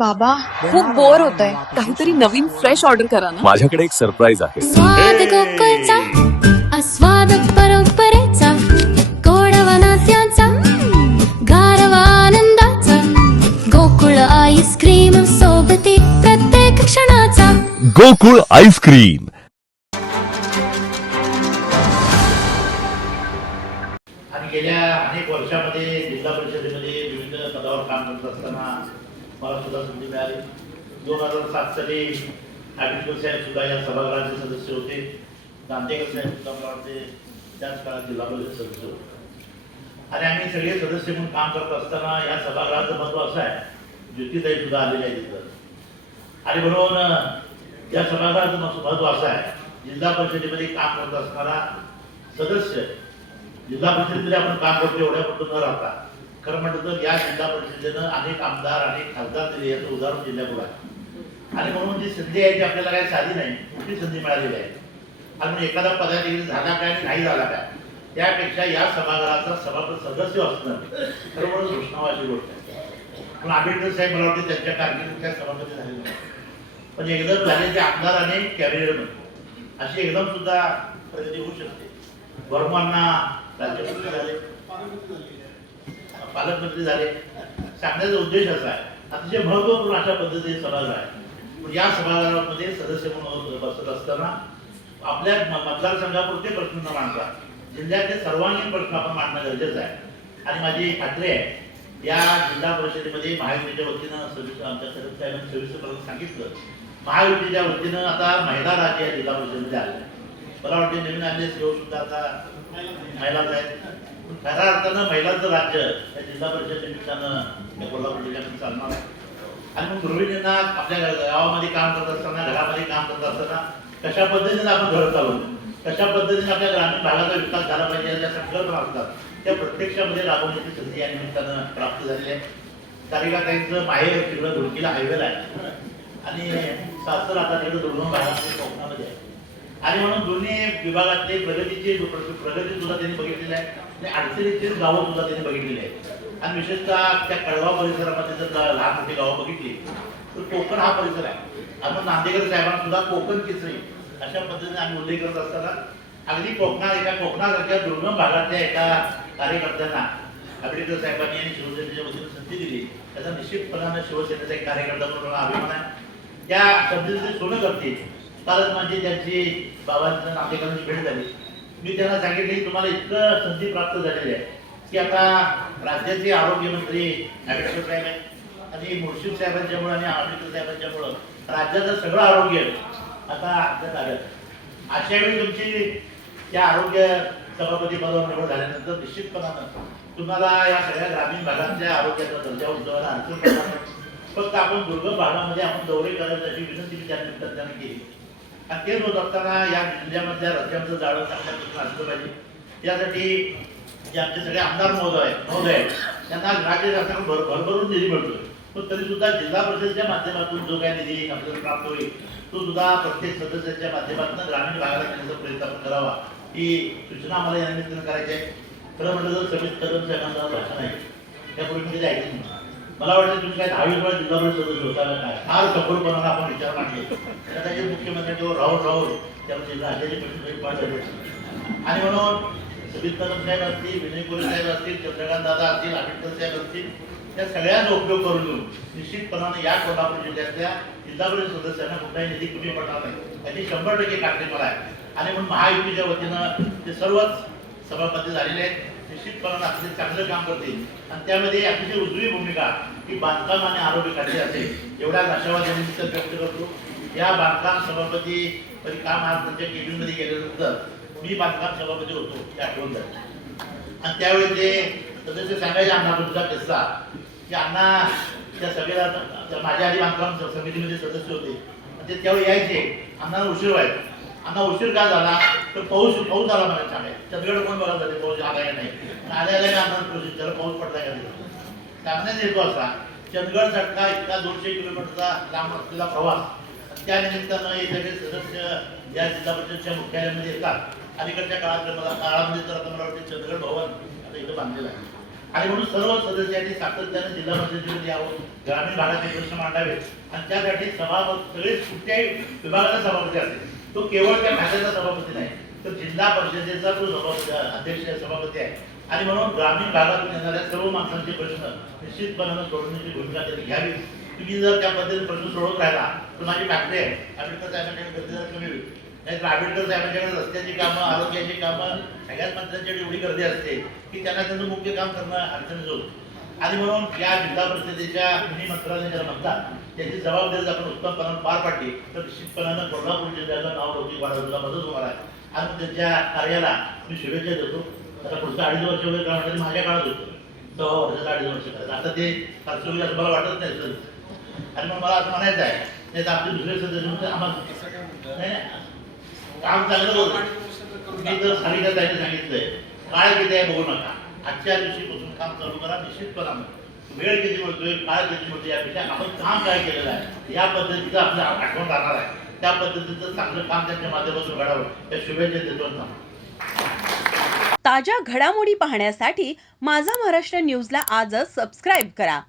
बाबा खूप बोर होतंय, काहीतरी नवीन फ्रेश ऑर्डर करा ना. माझ्याकडे एक सरप्राईज आहे. स्वाद गोकुळचा आस्वाद परंपरेचा गोडवा नात्याचा गारवा आनंदाचा गोकुळ आईस्क्रीम सोबती प्रत्येक क्षणाचा गोकुळ आईस्क्रीम. आणि गेल्या अनेक वर्षामध्ये जिल्हा परिषदेमध्ये विविध पदावर काम करत असताना मला सुद्धा संधी मिळाली. 2007 साली आंबेडकर साहेब सुद्धा या सभागृहाचे सदस्य होते. दांडेकर साहेब सुद्धा मला वाटते त्याच काळात जिल्हा परिषद सदस्य होते. आणि आम्ही सगळे सदस्य म्हणून काम करत असताना या सभागृहाचं महत्व असं आहे, ज्योतिताई सुद्धा आलेले आहे तिथं. आणि म्हणून या सभागृहाचं महत्व असं आहे, जिल्हा परिषदेमध्ये काम करत असणारा सदस्य जिल्हा परिषदेमध्ये आपण काम करतो एवढ्या पुरतं न राहता खरं म्हटलं तर या जिल्हा परिषदेनं अनेक आमदार अनेक खासदार दिले याचं उदाहरण जिल्ह्यापुढे आहे. आणि म्हणून जी संधी आहे ती आपल्याला काही साधी नाही, मोठी संधी मिळालेली आहे. आणि एखादा पदाधिकारी झाला काय आणि नाही झाला काय त्यापेक्षा या सभागृहाचा सभापती सदस्य असणं खरोखरच घोषणावाची गोष्ट आहे. पण आंबेडकर साहेब मला वाटते त्यांच्या कारकिर्दीत सभापती झाले नाही, पण एकदम झाले ते आमदार आणि कॅबिनेट मंत्री अशी एकदम सुद्धा प्रगती होऊ शकते. वर्मांना राज्यमंत्री झाले, पालकमंत्री झाले. सांगण्याचा उद्देश असा आहे, अतिशय महत्वपूर्ण अशा पद्धतीचे सभागृह आहे. या सभागृहामध्ये सदस्य म्हणून बसत असताना आपल्या मतदारसंघापुरते प्रश्न न मांडता जिल्ह्यातले सर्वांगीण प्रश्न आपण मांडणं गरजेचं आहे. आणि माझी खात्री आहे या जिल्हा परिषदेमध्ये महायुतीच्या वतीनं आमच्या शरद साहेबांनी सविस्तरपणे सांगितलं, महायुतीच्या वतीनं आता महिला राज्य या जिल्हा परिषदेमध्ये आले. मला वाटते नवीन आलेले सेवक सुद्धा आता महिलाच आहेत. खऱ्या अर्थानं महिलांचं राज्य या जिल्हा परिषद निमित्तानं कोल्हापूर जिल्ह्यामध्ये चालणार आहे. आणि मग गृहिणींना आपल्या गावामध्ये काम करत असताना घरामध्ये काम करत असताना कशा पद्धतीने आपण घर चालवतो, कशा पद्धतीने आपल्या ग्रामीण भागाचा विकास झाला पाहिजे ज्या संकल्पना असतात त्या प्रत्यक्षामध्ये राबवण्याची संधी या निमित्तानं प्राप्त झालेली आहे. तारिकाताईंचं माहेर तिकडं धुळकीला हायवेला आहे आणि सासर आता तिकडं दुर्गम भागामध्ये कोकणामध्ये आहे. आणि म्हणून दोन्ही विभागातले प्रगती सुद्धा त्यांनी बघितलेली आहे आणि अडचणीची गावं सुद्धा त्यांनी बघितलेली आहेत. आणि विशेषतः त्या कळवा परिसरामध्ये जर लहान मोठी गावं बघितली तर कोकण हा परिसर आहे. आपण नांदेकर साहेबांना सुद्धा कोकण किचरी अशा पद्धतीने आम्ही उल्लेख करत असताना अगदी कोकणासारख्या दुर्गम भागातल्या एका कार्यकर्त्यांना आंबेडकर साहेबांनी आणि शिवसेनेच्या वतीने संधी दिली. त्याचा निश्चितपणाने शिवसेनेचा एक कार्यकर्ता म्हणून अभिमान आहे. त्या संधीचे सोनं करते. कालच म्हणजे त्यांची बाबांच्या नातेवाईकांची भेट झाली. मी त्यांना सांगितले की तुम्हाला इतकं संधी प्राप्त झालेली आहे की आता राज्याचे आरोग्यमंत्री आंबेडकर साहेब आहेत आणि मुर्शिद साहेबांच्यामुळे आणि आंबेडकर साहेबांच्यामुळं राज्याचं सगळं आरोग्य आता आपल्या ताब्यात. अशा वेळी तुमची त्या आरोग्य सभापती पदावर निवड झाल्यानंतर निश्चितपणानं तुम्हाला या सगळ्या ग्रामीण भागातल्या आरोग्याचा दर्जा उंचावायला अडचण पडणार नाही. फक्त आपण दुर्गम भागामध्ये आपण दौरे करण्याची विनंती मी त्या निमित्तानं केली. आणि तेच होत असताना या जिल्ह्यामधल्या रस्त्यांचं जाळं चांगल्या पद्धतीने असलं पाहिजे यासाठी जे आमचे सगळे आमदार महोदय त्यांना राज्य शासनाकडून भरभरून निधी मिळतोय. पण तरी सुद्धा जिल्हा परिषदेच्या माध्यमातून जो काही निधी आपल्याला प्राप्त होईल तो सुद्धा प्रत्येक सदस्याच्या माध्यमातून ग्रामीण भागाला देण्याचा प्रयत्न आपण करावा ही सूचना आम्हाला या निमित्तानं करायची आहे. खरं म्हटलं तर समित कदम साहेबांचं भाषण आहे त्यापूर्वी मी ऐकलं नाही. मला वाटतं तुम्ही काय 10 वेळा जिल्हा परिषद सदस्य होता काय फार सफळपणानं आपण विचार मांडले. कदाचित मुख्यमंत्र्यांच्यावर राहून त्याला जिल्हा अध्यक्ष पाठ झाले. आणि म्हणून समित कदम साहेब असतील, विनय कोरे साहेब असतील, चंद्रकांत दादा असतील, आंबेडकर साहेब असतील, त्या सगळ्यांचा उपयोग करून घेऊन निश्चितपणाने या कोल्हापूर जिल्ह्यातल्या जिल्हा परिषद सदस्यांना कुठलाही निधी कमी पडणार नाही याची 100% खात्रीपणा आहे. आणि म्हणून महायुतीच्या वतीनं ते सर्वच सभापती झालेले आहेत. निश्चितपणानं अतिशय चांगलं काम करतील आणि त्यामध्ये अतिशय उजवी भूमिका ही बांधकाम आणि आरोग्य खाते असेल एवढ्या आशावाद या निमित्त व्यक्त करतो. या बांधकाम सभापती तरी काम आज त्यांच्या केबिनमध्ये गेल्यानंतर मी बांधकाम सभापती होतो ते आठवण झाली. आणि त्यावेळी ते सदस्य सांगायचे अण्णा तुमचा किस्सा की अण्णा त्या सभेला माझ्या आधी बांधकाम समितीमध्ये सदस्य होते आणि ते त्यावेळी यायचे. अण्णाला उशीर व्हायचा. अण्णा उशीर का झाला तर पाऊस आला मला सांगायचं. चंद्रगड कोण बघा झाले पाऊस आला का नाही आल्या अण्णा त्याला पाऊस पडला का नाही सांगण्यात येतो. असा चंदगड चटका इतका 200 किलोमीटरचा लांब असलेला प्रवास त्या निमित्तानं हे सगळे सदस्य या जिल्हा परिषदेच्या मुख्यालयामध्ये येतात. अलीकडच्या काळामध्ये तर आता मला वाटते चंदगड भवन आता इथं बांधलेलं आहे. आणि म्हणून सर्व सदस्यांनी सातत्याने जिल्हा परिषदेमध्ये यावं, ग्रामीण भागाचे प्रश्न मांडावे आणि त्यासाठी सभापती सगळे कुठल्याही विभागाचा सभापती असेल, तो केवळ त्या खात्याचा सभापती नाही तर जिल्हा परिषदेचा तो सभापती अध्यक्ष सभापती आहे. आणि म्हणून ग्रामीण भागातून येणाऱ्या सर्व माणसांचे प्रश्न निश्चितपणानं सोडवण्याची भूमिका त्यांनी घ्यावी. तुम्ही जर त्या पद्धतीने प्रश्न सोडवत राहिला तर माझी खात्री आहे आंबेडकर साहेबांच्याकडे गर्दी जरा कमी होईल. नाहीतर आंबेडकर साहेबांच्याकडे रस्त्याची कामं, आरोग्याची कामं, सगळ्याच मंत्र्यांच्याकडे एवढी गर्दी असते की त्यांना त्यांचं मुख्य काम करणं अडचणीचं होतं. आणि म्हणून या जिल्हा परिषदेच्या दोन्ही मंत्र्यांनी ज्याला म्हणतात त्याची जबाबदारी जर आपण उत्तमपणानं पार पाडली तर निश्चितपणानं कोल्हापूर जिल्ह्याचं नाव लौकिक वाढवण्याला मदत होणार आहे. आणि त्यांच्या कार्याला मी शुभेच्छा देतो. आता पुढचं 2.5 वर्ष वगैरे काय म्हणतात माझ्या काळात होतं, 6 वर्षाचं 2.5 वर्ष करायचं. आता ते खर्च होईल असं मला वाटत नाही सर. आणि मग मला असं म्हणायचं आहे नाही तर आपले दुसरे सदस्य म्हणते आम्हाला नाही काम चांगलं होतं. मी जर खाली त्याने सांगितलंय काळ किती आहे बघू नका, आजच्या दिवशीपासून काम चालू करा. निश्चितपणानं वेळ किती मिळतोय, काळ किती मिळतोय यापेक्षा आपण काम काय केलेलं आहे या पद्धतीचं आपलं आठवण राहणार आहे. त्या पद्धतीचं चांगलं काम त्यांच्या माध्यमातून घडावं या शुभेच्छा देतो. ताज्या घडामोडी पाहण्यासाठी माझा महाराष्ट्र न्यूजला आजच सबस्क्राईब करा.